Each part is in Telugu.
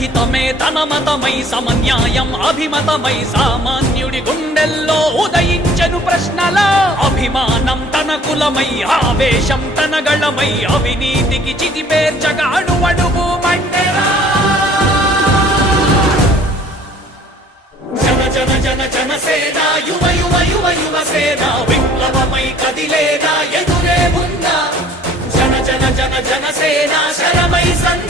సహితమే తన మతమై సమన్యాయం అభిమతమై సామాన్యుడి గుండెల్లో ఉదయించను ప్రశ్నల. అభిమానం తన కులమై ఆవేశం తన గళమై అవినీతికి చితి పేర్చగా అణువణువు మండెరా జన జన జన జనసేన యువ యువ యువ యువ సేన విప్లవమై కదిలేనా ఎదురే ఉందా జన జన జన జనసేన శరమై సంత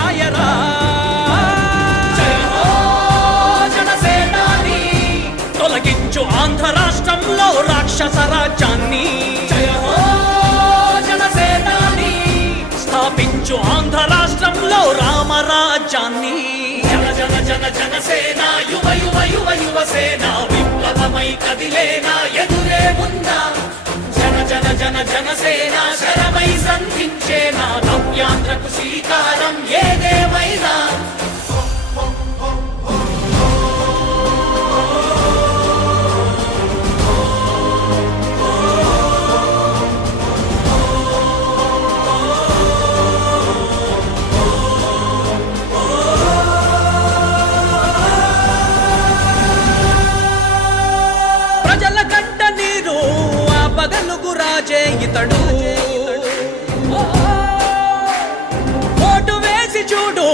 రాష్ట్రంలో రాక్షస రాజ్యాన్ని స్థాపించు ఆంధ్ర రాష్ట్రంలో రామరాజ్యాన్ని జన జన జన జనసేన యువ యువ యువ యువ విప్లవమై కదిలేనా ఎదురే ఉందా జన జన జన జనసేన శరమై సంధించేనా నవ్యాంధ్రకు శ్రీకారం ఏదేమైనా. రాజే ఇతడు ఓటు వేసి చూడు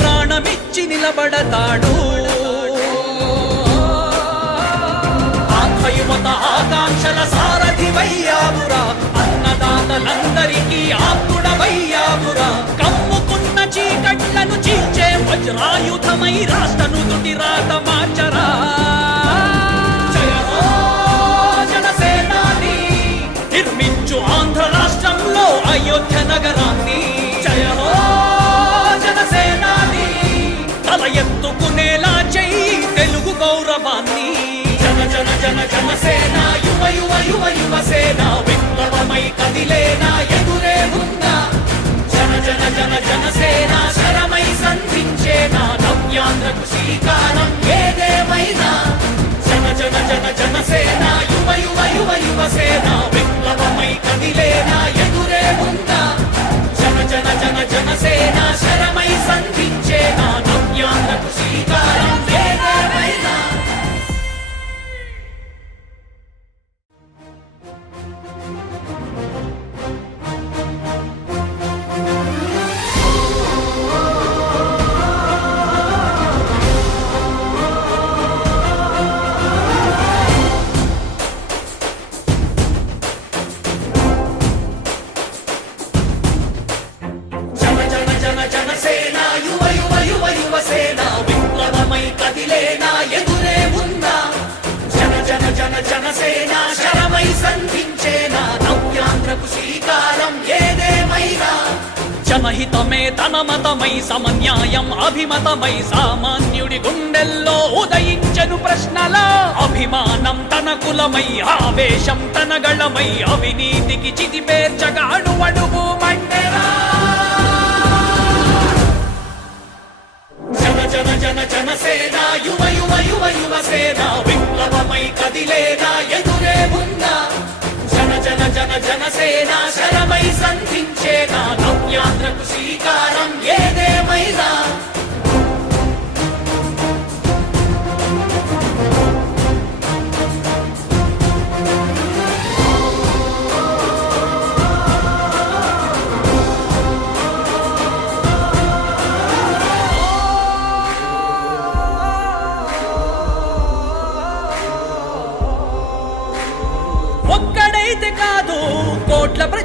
ప్రాణమిచ్చి నిలబడతాడు. ఆత్మయుమత ఆకాంక్షల సారథి వయ్యాబురా అన్నదాతలందరికీ ఆత్ముడ వయ్యాబురా కమ్ముకున్న చీకట్లను చీల్చే వజ్రాయుధమై రాష్ట్రను తుటి రాతమ అయోధ్య జయ హో జనసేనాని. తల ఎత్తుకునేలా చెయ్యి తెలుగు గౌరవాన్ని. జన జన జన జనసేన యువ యువ యువ యువ సేన విప్లవమై కదిలేనా ఎదురే ఉందా జన జన జన జనసేన శరమై సంధించేనా నవ్యాంధ్రకు శ్రీకారం ఏ జన జనసేన జనహితమే తన మతమై సమన్యాయం అభిమతమై సామాన్యుడి గుండెల్లో ఉదయించను ప్రశ్నల. అభిమానం తన కులమై ఆవేశం తన గళమై అవినీతికి చితి పేర్చగా అణువణువు మండెరా. జన జన జన జనసేన యువ యువ యువ యువ సేన విప్లవమై కదిలేదా ఎదురే జనసేన శరమై సంధించేనా నవ్యాంధ్రకు శ్రీకారం. ఏదే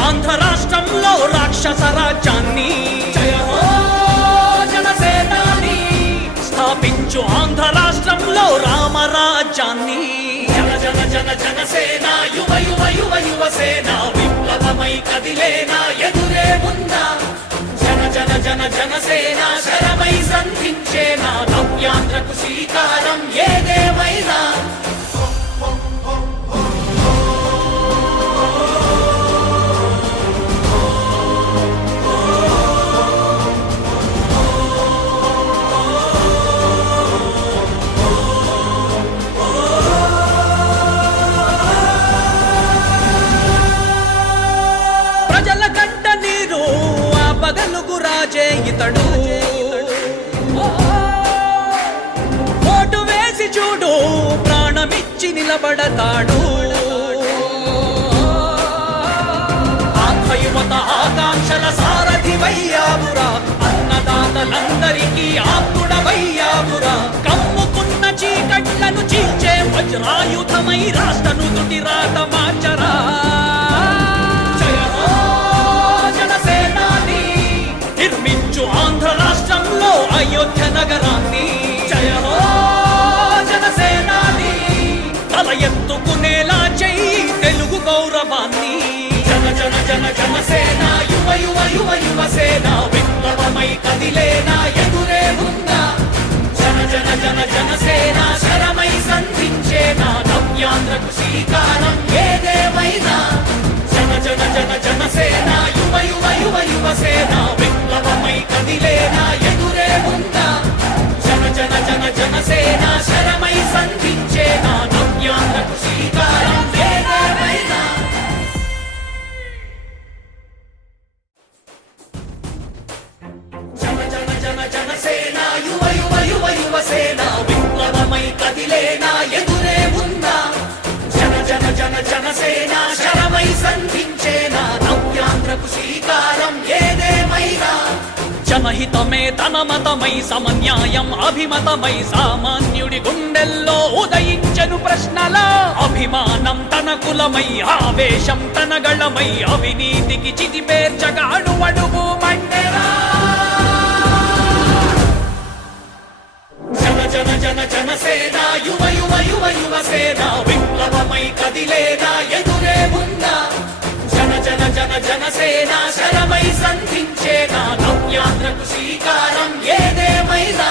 ఆంధ్ర రాష్ట్రంలో రాక్షస రాజ్యాన్ని. స్థాపించు ఆంధ్ర రాష్ట్రంలో రామరాజ్యాన్ని జన జన జన జనసేన యువ యువ యువ యువసేన విప్లవమై కదిలేనా ఎదురే ఉందా జన జన జన జనసేన శరమై సంధించేనా నవ్యాంధ్రకు శ్రీకారం ఏదేమైనా నిలిచి నిలబడతాడు. ఆత్మయువత ఆకాంక్షల సారథి వయ్యావురా అన్నదాతలందరికీ ఆత్ముడవయ్యావురా. కమ్ముకున్న చీకట్లను చీల్చే వజ్రాయుధమై రాష్ట్రను తుటి నవ్యాంధ్రకు శ్రీకారం. ఏదేమైనా జన జన జన జనసేన యువ యువ యువ యువ సేనా. జనహితమే తన మతమై సమన్యాయం అభిమతమై సామాన్యుడి గుండెల్లో ఉదయించను ప్రశ్నల. అభిమానం తన కులమై ఆవేశం తన గళమై అవినీతికి చితి పేర్చగా అడువడుగు మండెరా జన జన జన జనసేన యువ యువ యువ యువ యువసేన విప్లవమై కదిలేదా జనసేన శరమై సంధించేనా? నవ్యాంధ్రకు శ్రీకారం ఏదేమైనా?